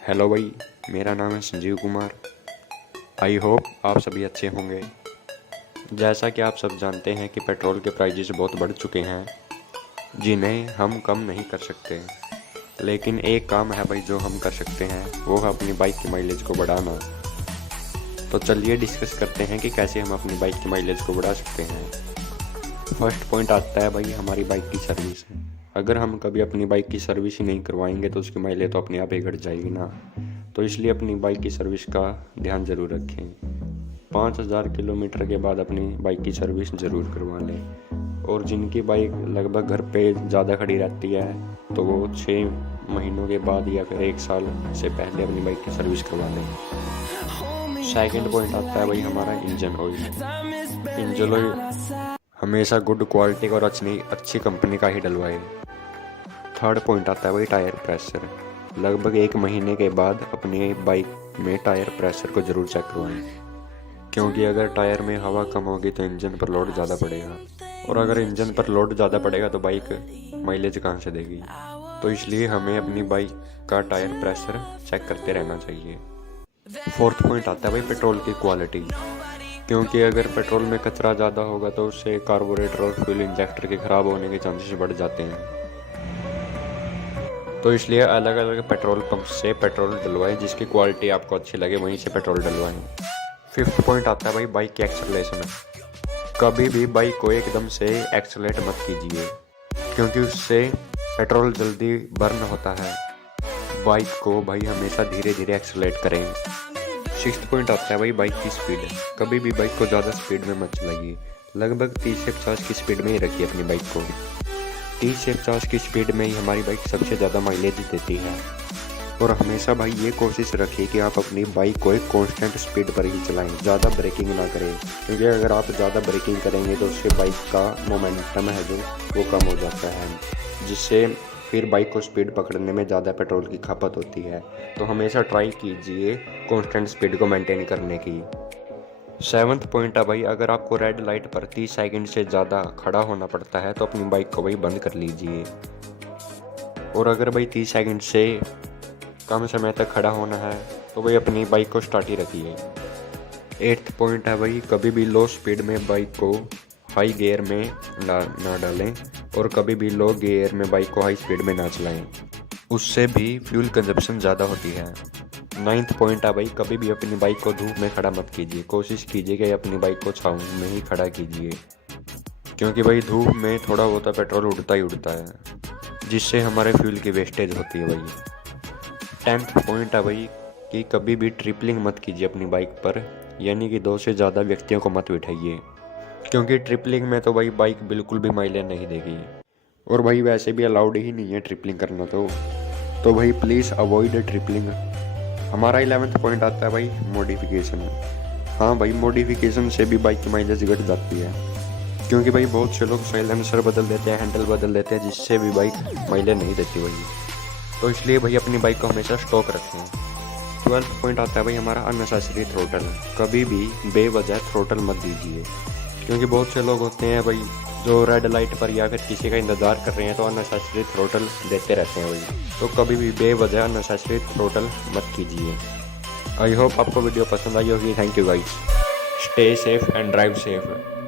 Hello भाई, मेरा नाम है संजीव कुमार। आई होप आप सभी अच्छे होंगे। जैसा कि आप सब जानते हैं कि पेट्रोल के प्राइजेस बहुत बढ़ चुके हैं, जिन्हें हम कम नहीं कर सकते। लेकिन एक काम है भाई जो हम कर सकते हैं, वो है अपनी बाइक की माइलेज को बढ़ाना। तो चलिए डिस्कस करते हैं कि कैसे हम अपनी बाइक की माइलेज को बढ़ा सकते हैं। फर्स्ट पॉइंट आता है भाई हमारी बाइक की सर्विस। अगर हम कभी अपनी बाइक की सर्विस ही नहीं करवाएंगे तो उसकी माइलेज तो अपने आप ही घट जाएगी ना। तो इसलिए अपनी बाइक की सर्विस का ध्यान ज़रूर रखें। 5000 किलोमीटर के बाद अपनी बाइक की सर्विस ज़रूर करवा लें। और जिनकी बाइक लगभग घर पे ज़्यादा खड़ी रहती है तो वो 6 महीनों के बाद या फिर 1 साल से पहले अपनी बाइक की सर्विस करवा लें। सेकंड पॉइंट आता है भाई हमारा इंजन ऑयल। इंजन ऑयल हमेशा गुड क्वालिटी और अच्छी कंपनी का ही डलवाए। थर्ड पॉइंट आता है भाई टायर प्रेशर। लगभग 1 महीने के बाद अपनी बाइक में टायर प्रेशर को ज़रूर चेक करवाएं, क्योंकि अगर टायर में हवा कम होगी तो इंजन पर लोड ज़्यादा पड़ेगा, और अगर इंजन पर लोड ज़्यादा पड़ेगा तो बाइक माइलेज कहाँ से देगी। तो इसलिए हमें अपनी बाइक का टायर प्रेशर चेक करते रहना चाहिए। फोर्थ पॉइंट आता है भाई पेट्रोल की क्वालिटी, क्योंकि अगर पेट्रोल में कचरा ज़्यादा होगा तो उससे कार्बोरेटर और फ्यूल इंजेक्टर के ख़राब होने के चांसेस बढ़ जाते हैं। तो इसलिए अलग अलग पेट्रोल पंप से पेट्रोल डलवाएं, जिसकी क्वालिटी आपको अच्छी लगे वहीं से पेट्रोल डलवाएं। फिफ्थ पॉइंट आता है भाई बाइक की एक्सेलरेशन। कभी भी बाइक को एकदम से एक्सेलरेट मत कीजिए, क्योंकि उससे पेट्रोल जल्दी बर्न होता है। बाइक को भाई हमेशा धीरे धीरे एक्सेलरेट करें। सिक्स्थ पॉइंट आता है भाई बाइक की स्पीड। कभी भी बाइक को ज़्यादा स्पीड में मत चलाइए। लगभग 30 से 50 की स्पीड में ही रखिए अपनी बाइक को। 30 से 50 की स्पीड में ही हमारी बाइक सबसे ज़्यादा माइलेज देती है। और हमेशा भाई ये कोशिश रखिए कि आप अपनी बाइक को एक कांस्टेंट स्पीड पर ही चलाएं, ज़्यादा ब्रेकिंग ना करें, क्योंकि अगर आप ज़्यादा ब्रेकिंग करेंगे तो उससे बाइक का मोमेंटम है जो वो कम हो जाता है, जिससे फिर बाइक को स्पीड पकड़ने में ज़्यादा पेट्रोल की खपत होती है। तो हमेशा ट्राई कीजिए कांस्टेंट स्पीड को मेंटेन करने की। सेवन्थ पॉइंट है भाई, अगर आपको रेड लाइट पर 30 सेकंड से ज़्यादा खड़ा होना पड़ता है तो अपनी बाइक को भाई बंद कर लीजिए। और अगर भाई 30 सेकंड से कम समय तक खड़ा होना है तो भाई अपनी बाइक को स्टार्ट ही रखिए। एट्थ पॉइंट है भाई, कभी भी लो स्पीड में बाइक को हाई गियर में ना डालें, और कभी भी लो गियर में बाइक को हाई स्पीड में ना चलाएं, उससे भी फ्यूल कंजप्शन ज़्यादा होती है। नाइन्थ पॉइंट है भाई, कभी भी अपनी बाइक को धूप में खड़ा मत कीजिए। कोशिश कीजिए कि अपनी बाइक को छाँव में ही खड़ा कीजिए, क्योंकि भाई धूप में थोड़ा बहुत पेट्रोल उड़ता ही उड़ता है, जिससे हमारे फ्यूल की वेस्टेज होती है भाई। 10th पॉइंट है भाई कि कभी भी ट्रिपलिंग मत कीजिए अपनी बाइक पर, यानी कि 2 से ज़्यादा व्यक्तियों को मत बिठाइए, क्योंकि ट्रिपलिंग में तो भाई बाइक बिल्कुल भी माइलेज नहीं देगी, और भाई वैसे भी अलाउड ही नहीं है ट्रिपलिंग करना। तो भाई प्लीज़ अवॉइड ट्रिपलिंग। हमारा 11th पॉइंट आता है भाई मॉडिफिकेशन। हाँ भाई, मॉडिफिकेशन से भी बाइक की माइलेज घट जाती है, क्योंकि भाई बहुत से लोग साइलेंसर बदल देते हैं, हैंडल बदल देते हैं, जिससे भी बाइक माइलेज नहीं देती भाई। तो इसलिए भाई अपनी बाइक को हमेशा स्टॉक रखें। 12th पॉइंट आता है भाई हमारा अननेसेसरी थ्रोटल। कभी भी बेवजह थ्रोटल मत दीजिए, क्योंकि बहुत से लोग होते हैं भाई जो रेड लाइट पर या फिर किसी का इंतज़ार कर रहे हैं तो अननेसेसरी थ्रोटल देते रहते हैं भाई। तो कभी भी बेवजह अननेसेसरी थ्रोटल मत कीजिए। आई होप आपको वीडियो पसंद आई होगी। Thank you guys. Stay safe and drive safe.